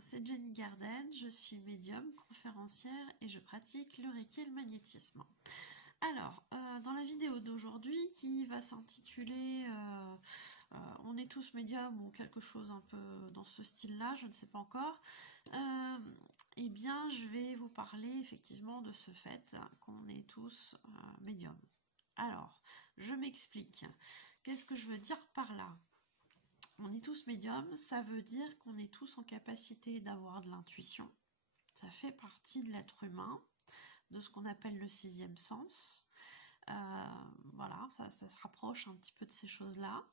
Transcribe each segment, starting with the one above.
c'est Jenny Garden, je suis médium, conférencière et je pratique le Reiki et le magnétisme. Alors, dans la vidéo d'aujourd'hui qui va s'intituler On est tous médiums ou quelque chose un peu dans ce style-là, je ne sais pas encore, eh bien je vais vous parler effectivement de ce fait qu'on est tous médiums. Alors, je m'explique. Qu'est-ce que je veux dire par là ? On est tous médiums, ça veut dire qu'on est tous en capacité d'avoir de l'intuition. Ça fait partie de l'être humain, de ce qu'on appelle le sixième sens. Voilà, ça se rapproche un petit peu de ces choses-là.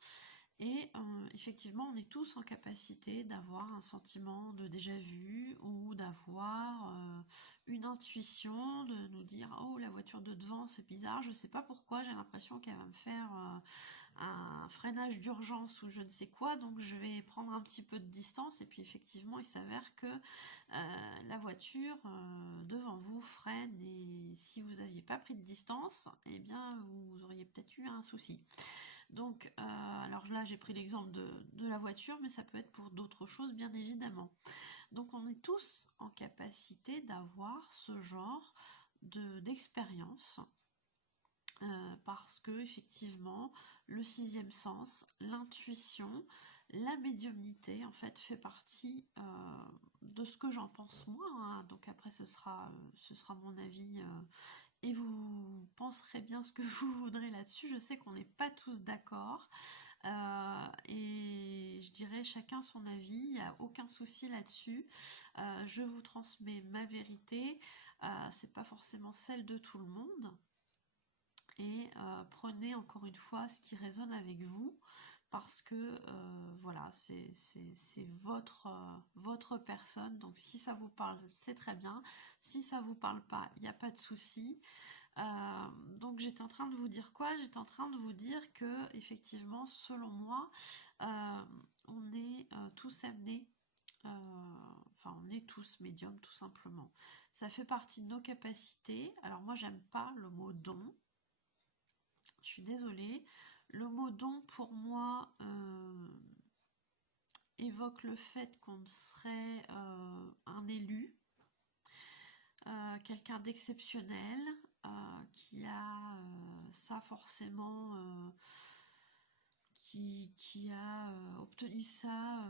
Et effectivement, on est tous en capacité d'avoir un sentiment de déjà-vu ou d'avoir une intuition, de nous dire « Oh, la voiture de devant, c'est bizarre, je ne sais pas pourquoi, j'ai l'impression qu'elle va me faire un freinage d'urgence ou je ne sais quoi, donc je vais prendre un petit peu de distance. » Et puis effectivement, il s'avère que la voiture devant vous freine et si vous n'aviez pas pris de distance, eh bien, vous auriez peut-être eu un souci. Donc, alors là, j'ai pris l'exemple de la voiture, mais ça peut être pour d'autres choses, bien évidemment. Donc, on est tous en capacité d'avoir ce genre d'expérience, parce que, effectivement, le sixième sens, l'intuition, la médiumnité, en fait, fait partie de ce que j'en pense moi, hein. Donc après, ce sera mon avis et vous penserez bien ce que vous voudrez là-dessus. Je sais qu'on n'est pas tous d'accord et je dirais chacun son avis, il n'y a aucun souci là-dessus. Je vous transmets ma vérité, c'est pas forcément celle de tout le monde. Et prenez encore une fois ce qui résonne avec vous, parce que voilà, c'est votre personne, donc si ça vous parle, c'est très bien, si ça vous parle pas, il n'y a pas de souci. Donc j'étais en train de vous dire quoi ? J'étais en train de vous dire que, effectivement, selon moi, on est tous amenés, enfin on est tous médiums tout simplement. Ça fait partie de nos capacités. Alors moi j'aime pas le mot don, je suis désolée. Le mot don pour moi évoque le fait qu'on serait un élu, quelqu'un d'exceptionnel, qui a ça forcément, qui a obtenu ça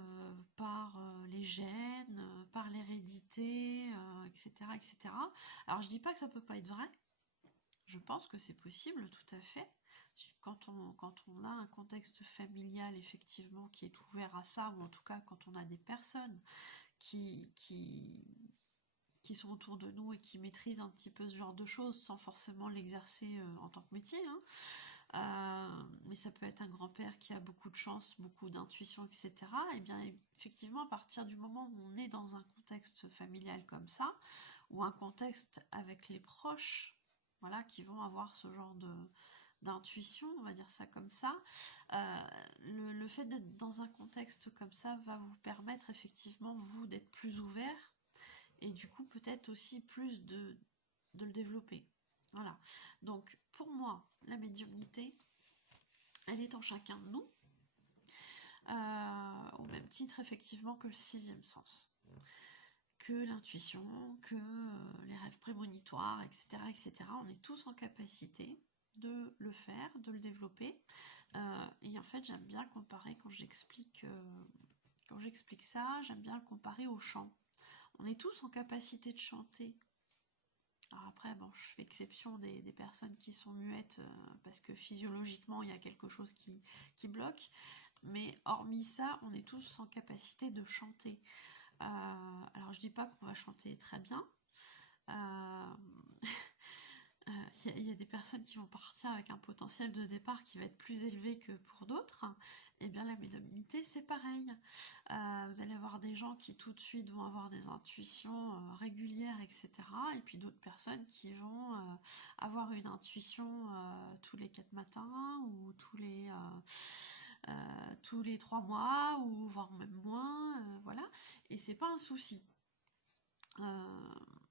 par les gènes, par l'hérédité, etc., etc. Alors je dis pas que ça peut pas être vrai. Je pense que c'est possible, tout à fait. Quand on a un contexte familial, effectivement, qui est ouvert à ça, ou en tout cas quand on a des personnes qui sont autour de nous et qui maîtrisent un petit peu ce genre de choses sans forcément l'exercer en tant que métier, hein. Mais ça peut être un grand-père qui a beaucoup de chance, beaucoup d'intuition, etc. Et bien effectivement, à partir du moment où on est dans un contexte familial comme ça, ou un contexte avec les proches, voilà, qui vont avoir ce genre d'intuition, on va dire ça comme ça, le fait d'être dans un contexte comme ça va vous permettre effectivement, vous, d'être plus ouvert et du coup peut-être aussi plus de le développer. Voilà. Donc pour moi, la médiumnité, elle est en chacun de nous, au même titre effectivement que le sixième sens, que l'intuition, que les rêves prémonitoires, etc., etc. On est tous en capacité de le faire, de le développer. Et en fait, j'aime bien comparer quand j'explique ça, j'aime bien le comparer au chant. On est tous en capacité de chanter. Alors après, bon, je fais exception des personnes qui sont muettes parce que physiologiquement, il y a quelque chose qui bloque. Mais hormis ça, on est tous en capacité de chanter. Alors je dis pas qu'on va chanter très bien. Il y a des personnes qui vont partir avec un potentiel de départ qui va être plus élevé que pour d'autres. Et bien la médiumnité, c'est pareil. Vous allez avoir des gens qui tout de suite vont avoir des intuitions régulières, etc. Et puis d'autres personnes qui vont avoir une intuition tous les 4 matins ou tous les 3 mois, ou voire même moins, voilà. Et c'est pas un souci.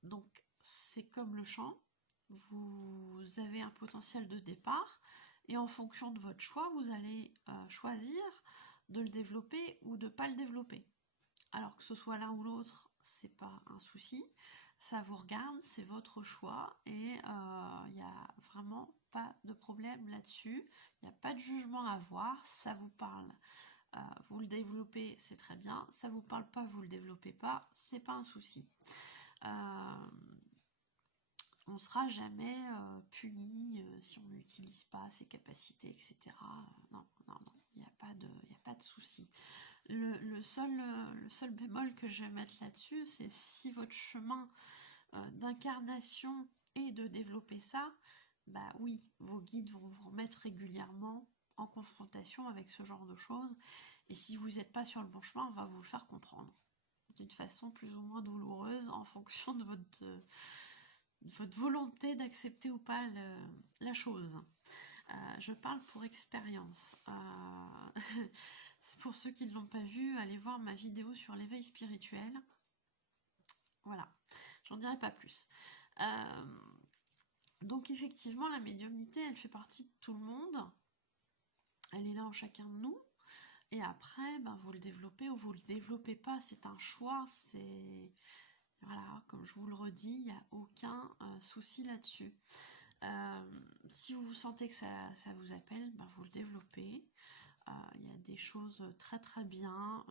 Donc c'est comme le chant. Vous avez un potentiel de départ et en fonction de votre choix, vous allez choisir de le développer ou de ne pas le développer. Alors que ce soit l'un ou l'autre, c'est pas un souci. Ça vous regarde, c'est votre choix et il n'y a vraiment pas de problème là-dessus. Il n'y a pas de jugement à avoir, ça vous parle. Vous le développez, c'est très bien. Ça vous parle pas, vous le développez pas, c'est pas un souci. On ne sera jamais puni si on n'utilise pas ses capacités, etc. Non, il n'y a pas de souci. Le seul bémol que je vais mettre là-dessus, c'est si votre chemin d'incarnation est de développer ça, bah oui, vos guides vont vous remettre régulièrement en confrontation avec ce genre de choses. Et si vous n'êtes pas sur le bon chemin, on va vous le faire comprendre d'une façon plus ou moins douloureuse en fonction de votre volonté d'accepter ou pas la chose. Je parle pour expérience. Pour ceux qui ne l'ont pas vu, allez voir ma vidéo sur l'éveil spirituel. Voilà, j'en dirai pas plus. Donc effectivement, la médiumnité, elle fait partie de tout le monde. Elle est là en chacun de nous. Et après, ben, vous le développez ou vous le développez pas. C'est un choix. C'est... Voilà, comme je vous le redis, il n'y a aucun souci là-dessus. Si vous sentez que ça vous appelle, ben, vous le développez. Il y a des choses très très bien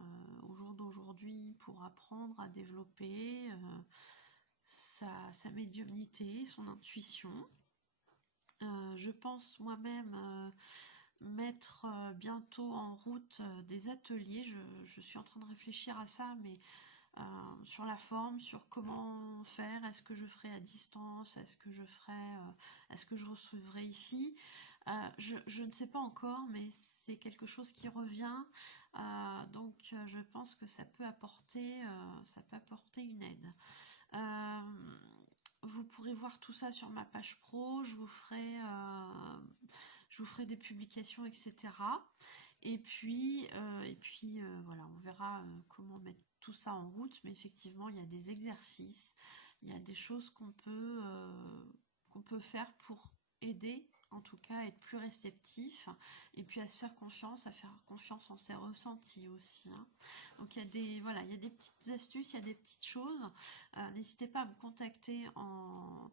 au jour d'aujourd'hui pour apprendre à développer sa médiumnité, son intuition. Je pense moi-même mettre bientôt en route des ateliers. Je suis en train de réfléchir à ça, mais sur la forme, sur comment faire, est-ce que je ferai à distance, est-ce que je recevrai ici, je ne sais pas encore, mais c'est quelque chose qui revient, donc je pense que ça peut apporter une aide. Vous pourrez voir tout ça sur ma page pro, je vous ferai des publications, etc. Et puis voilà, on verra comment mettre tout ça en route, mais effectivement, il y a des exercices, il y a des choses qu'on peut faire pour aider, en tout cas, à être plus réceptif, et puis à se faire confiance, à faire confiance en ses ressentis aussi. Hein. Donc il y a des petites astuces, il y a des petites choses. N'hésitez pas à me contacter en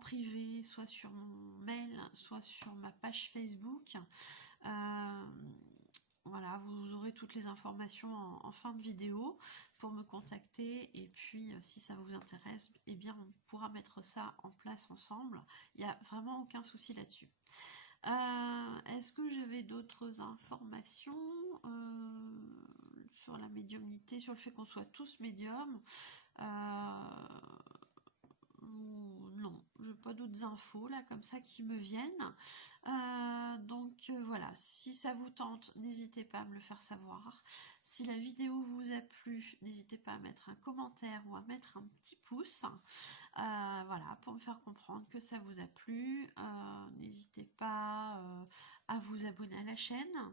privé, soit sur mon mail, soit sur ma page Facebook. Voilà, vous aurez toutes les informations en fin de vidéo pour me contacter, et puis si ça vous intéresse, eh bien on pourra mettre ça en place ensemble. Il n'y a vraiment aucun souci là-dessus. Est-ce que j'avais d'autres informations sur la médiumnité, sur le fait qu'on soit tous médiums? Non, je n'ai pas d'autres infos là comme ça qui me viennent. Donc voilà, si ça vous tente, n'hésitez pas à me le faire savoir. Si la vidéo vous a plu, n'hésitez pas à mettre un commentaire ou à mettre un petit pouce. Voilà, pour me faire comprendre que ça vous a plu. N'hésitez pas à vous abonner à la chaîne.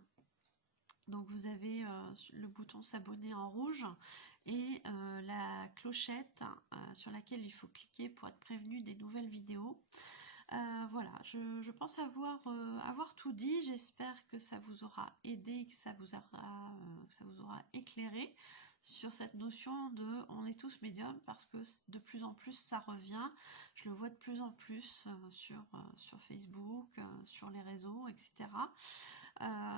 Donc vous avez le bouton s'abonner en rouge et la clochette sur laquelle il faut cliquer pour être prévenu des nouvelles vidéos. Voilà, je pense avoir tout dit. J'espère que ça vous aura aidé, que ça vous aura éclairé sur cette notion de on est tous médiums, parce que de plus en plus ça revient. Je le vois de plus en plus sur Facebook, sur les réseaux, etc.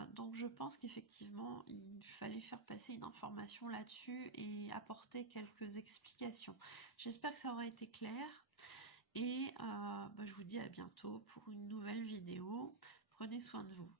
Donc je pense qu'effectivement il fallait faire passer une information là-dessus et apporter quelques explications. J'espère que ça aura été clair, et je vous dis à bientôt pour une nouvelle vidéo. Prenez soin de vous.